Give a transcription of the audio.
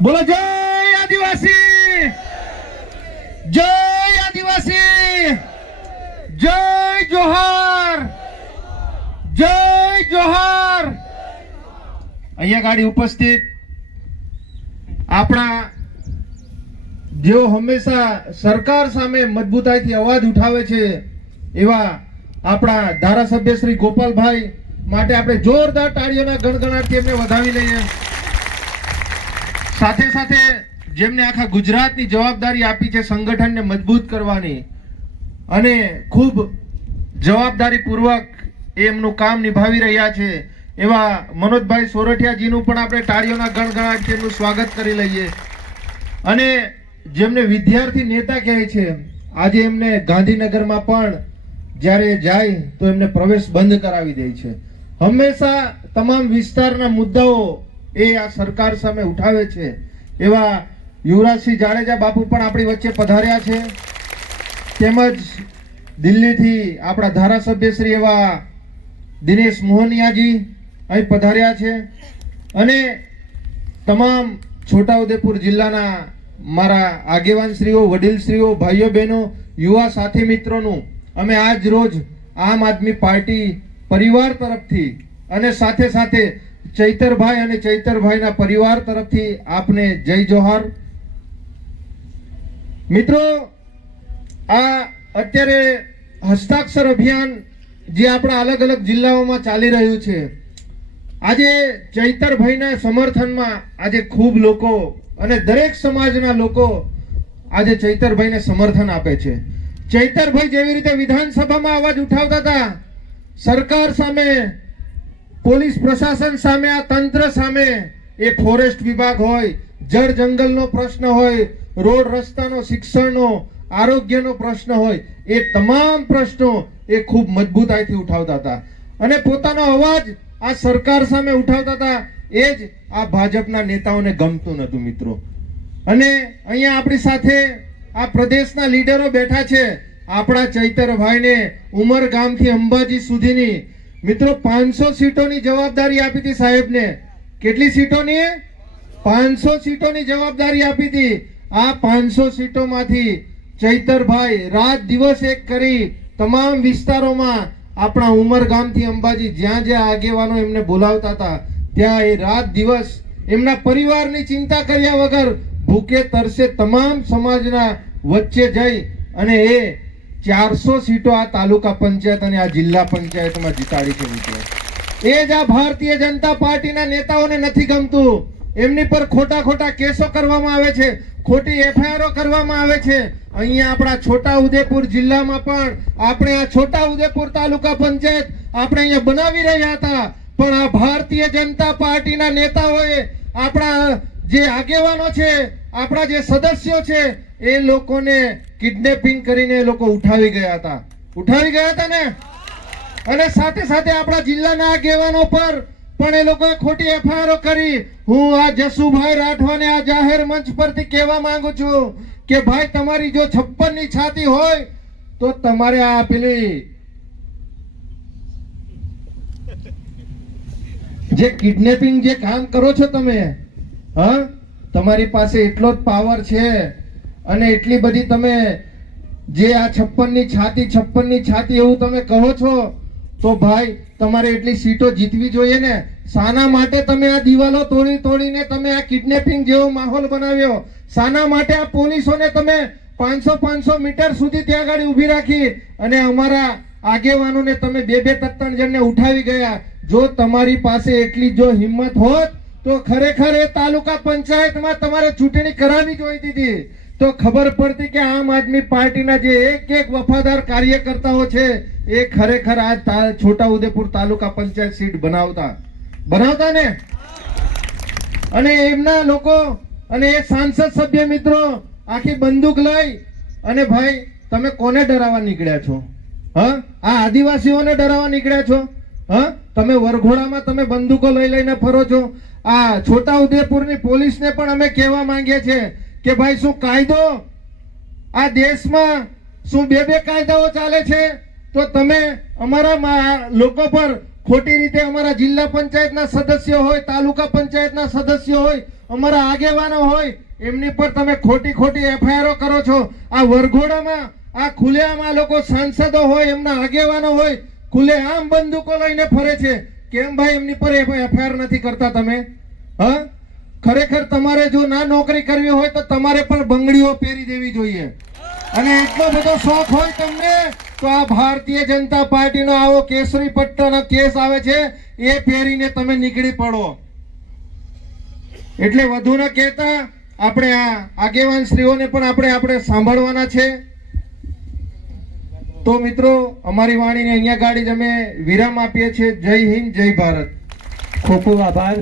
બોલો જય આદિવાસી, જય આદિવાસી, જય જોહાર, જય જોહાર। અહીંયા ગાડી ઉપસ્થિત આપણા જેઓ હંમેશા સરકાર સામે મજબૂતાઈથી અવાજ ઉઠાવે છે એવા આપણા ધારાસભ્ય શ્રી ગોપાલભાઈ માટે આપણે જોરદાર તાળીઓના ગણગણાટથી એમને વધાવી લઈએ। સાથે સાથે જેમને આખા ગુજરાતની જવાબદારી આપી છે સંગઠનને મજબૂત કરવાની અને ખૂબ જવાબદારીપૂર્વક એમનું કામ નિભાવી રહ્યા છે એવા મનોજભાઈ સોરઠિયાજીનું પણ આપણે તાળીઓના ગણગણાટથી એમનું સ્વાગત કરી લઈએ। અને જેમને વિદ્યાર્થી નેતા કહે છે, આજે એમને ગાંધીનગરમાં પણ જ્યારે જાય તો એમને પ્રવેશ બંધ કરાવી દે છે। હંમેશા તમામ વિસ્તારના મુદ્દાઓ એ આ સરકાર સામે ઉઠાવે છે એવા યુવરાજસિંહ જાડેજા બાપુ પણ આપણી વચ્ચે પધાર્યા છે। તેમજ દિલ્હીથી આપણા ધારાસભ્ય શ્રી એવા દિનેશ મોહનિયાજી અહીં પધાર્યા છે અને તમામ છોટાઉદેપુર જિલ્લાના મારા આગેવાનશ્રીઓ, વડીલશ્રીઓ, ભાઈઓ બહેનો, યુવા સાથી મિત્રોનું અમે આજ રોજ આમ આદમી પાર્ટી પરિવાર તરફથી અને સાથે સાથે ચૈતરભાઈ અને ચૈતરભાઈના પરિવાર તરફથી આપને જય જોહાર। મિત્રો, આ અત્યારે હસ્તાક્ષર અભિયાન જે આપણા અલગ અલગ જિલ્લાઓમાં ચાલી રહ્યું છે, આજે ચૈતરભાઈના સમર્થનમાં આજે ખૂબ લોકો અને દરેક સમાજના લોકો આજે ચૈતરભાઈને સમર્થન આપે છે। ચૈતરભાઈ જેવી રીતે વિધાનસભામાં અવાજ ઉઠાવતા હતા સરકાર સામે, પોલીસ પ્રશાસન સામે, આ તંત્ર સામે, એ ફોરેસ્ટ વિભાગ હોય, જળ જંગલનો પ્રશ્ન હોય, રોડ રસ્તાનો, શિક્ષણનો, આરોગ્યનો પ્રશ્ન હોય, એ તમામ પ્રશ્નો એ ખૂબ મજબૂતાઈથી ઉઠાવતા હતા અને પોતાનો અવાજ આ સરકાર સામે ઉઠાવતા હતા। એ જ આ ભાજપના નેતાઓને ગમતું નહોતું મિત્રો। અને અહીંયા આપણી સાથે આ પ્રદેશના લીડરો બેઠા છે। આપણા ચૈતરભાઈને ઉમરગામથી અંબાજી સુધીની મિત્રો 500 સીટોની જવાબદારી આપી હતી સાહેબને। કેટલી સીટોની? 500 સીટોની જવાબદારી આપી હતી। આ 500 સીટોમાંથી ચૈતરભાઈ રાત દિવસ એક કરી તમામ વિસ્તારોમાં આપણા ઉમરગામથી અંબાજી જ્યાં જ્યાં આગેવાનો એમને બોલાવતા હતા ત્યાં એ રાત દિવસ એમના પરિવારની ચિંતા કર્યા વગર ભૂખે તરસે તમામ સમાજના વચ્ચે જઈ અને એ 400 સીટો આ તાલુકા પંચાયત અને આ જિલ્લા પંચાયતમાં જીતાડી છે મિત્રો। એ જ આ ભારતીય જનતા પાર્ટીના નેતાઓને નથી ગમતું। એમની પર ખોટા ખોટા કેસો કરવામાં આવે છે, ખોટી એફઆઈઆરો કરવામાં આવે છે। અહીંયા આપણા છોટાઉદેપુર જિલ્લામાં પણ આપણે આ છોટાઉદેપુર તાલુકા પંચાયત આપણે અહીંયા બનાવી રહ્યા હતા, પણ આ ભારતીય જનતા પાર્ટીના નેતાઓએ, આપણા જે આગેવાનો છે, આપણા જે સદસ્યો છે, એ લોકોને કિડનેપિંગ કરીને એ લોકો ઉઠાવી ગયા હતા ને। અને સાથે સાથે આપણા જિલ્લાના આગેવાનો પર પણ એ લોકોએ ખોટી એફઆઈઆરો કરી। હું આ જસુભાઈ રાઠવાને આ જાહેર મંચ પરથી કહેવા માંગુ છું કે ભાઈ, તમારી જો 56 ની છાતી હોય તો તમારે આ પેલી જે કિડનેપિંગ જે કામ કરો છો તમે, હા, તમારી પાસે એટલો જ પાવર છે અને એટલી બધી તમે જે આ 56 ની છાતી એવું તમે કહો છો તો ભાઈ તમારે એટલી સીટો જીતવી જોઈએ ને। શાના માટે તમે આ દિવાલો તોડીને તમે આ કિડનેપિંગ જેવો માહોલ બનાવ્યો? શાના માટે આ પોલીસોને તમે 500 મીટર સુધી ત્યાં આગળ ઊભી રાખી અને અમારા આગેવાનોને તમે 2-3 જણને ઉઠાવી ગયા? જો તમારી પાસે એટલી જો હિંમત હોત તો ખરેખર એ તાલુકા પંચાયતમાં તમારે ચૂંટણી કરાવી જોઈતી હતી, તો ખબર પડતી કે આમ આદમી પાર્ટીના જે એક વફાદાર કાર્યકર્તાઓ છે એ ખરેખર આ છોટાઉદેપુર તાલુકા પંચાયત સીટ બનાવતા ને। અને એમના લોકો અને એ સાંસદ સભ્ય મિત્રો આખી બંદૂક લઈ અને ભાઈ તમે કોને ડરાવવા નીકળ્યા છો? હા, આ આદિવાસીઓને ડરાવવા નીકળ્યા છો? હા, તમે વરઘોડામાં તમે બંદૂકો લઈને ફરો છો। આ છોટાઉદેપુરની પોલીસને પણ અમે કહેવા માંગીએ છીએ કે ભાઈ, શું કાયદો આ દેશમાં શું બે કાયદાઓ ચાલે છે? તો તમે અમારા લોકો પર ખોટી રીતે અમારા જિલ્લા પંચાયતના સદસ્યો હોય, તાલુકા પંચાયતના સદસ્યો હોય, અમારા આગેવાનો હોય એમની પર તમે ખોટી ખોટી એફઆઈઆર કરો છો. આ વરઘોડામાં આ ખુલ્લેઆમ લોકો સાંસદો હોય એમના આગેવાનો હોય ખુલ્લેઆમ બંદૂકો લઈને ફરે છે. કેમ ભાઈ એમની પર એફઆઈઆર નથી કરતા તમે? હા, ખરેખર તમારે જો ના નોકરી કરવી હોય તો તમારે પણ બંગડીઓ પહેરી દેવી જોઈએ. અને એટલો બધો શોખ હોય તમને તો આ ભારતીય જનતા પાર્ટીનો આવો કેસરી પટ્ટાનો કેસ આવે છે એ પહેરીને તમે નીકળી પડો. એટલે વધુ ન કહેતા આપણે આ આગેવાન શ્રીઓને પણ આપણે સાંભળવાના છે. તો મિત્રો અમારી વાણીને અહીંયા ગાડી જ અમે વિરામ આપીએ છીએ. જય હિન્દ, જય ભારત. ખૂબ ખૂબ આભાર.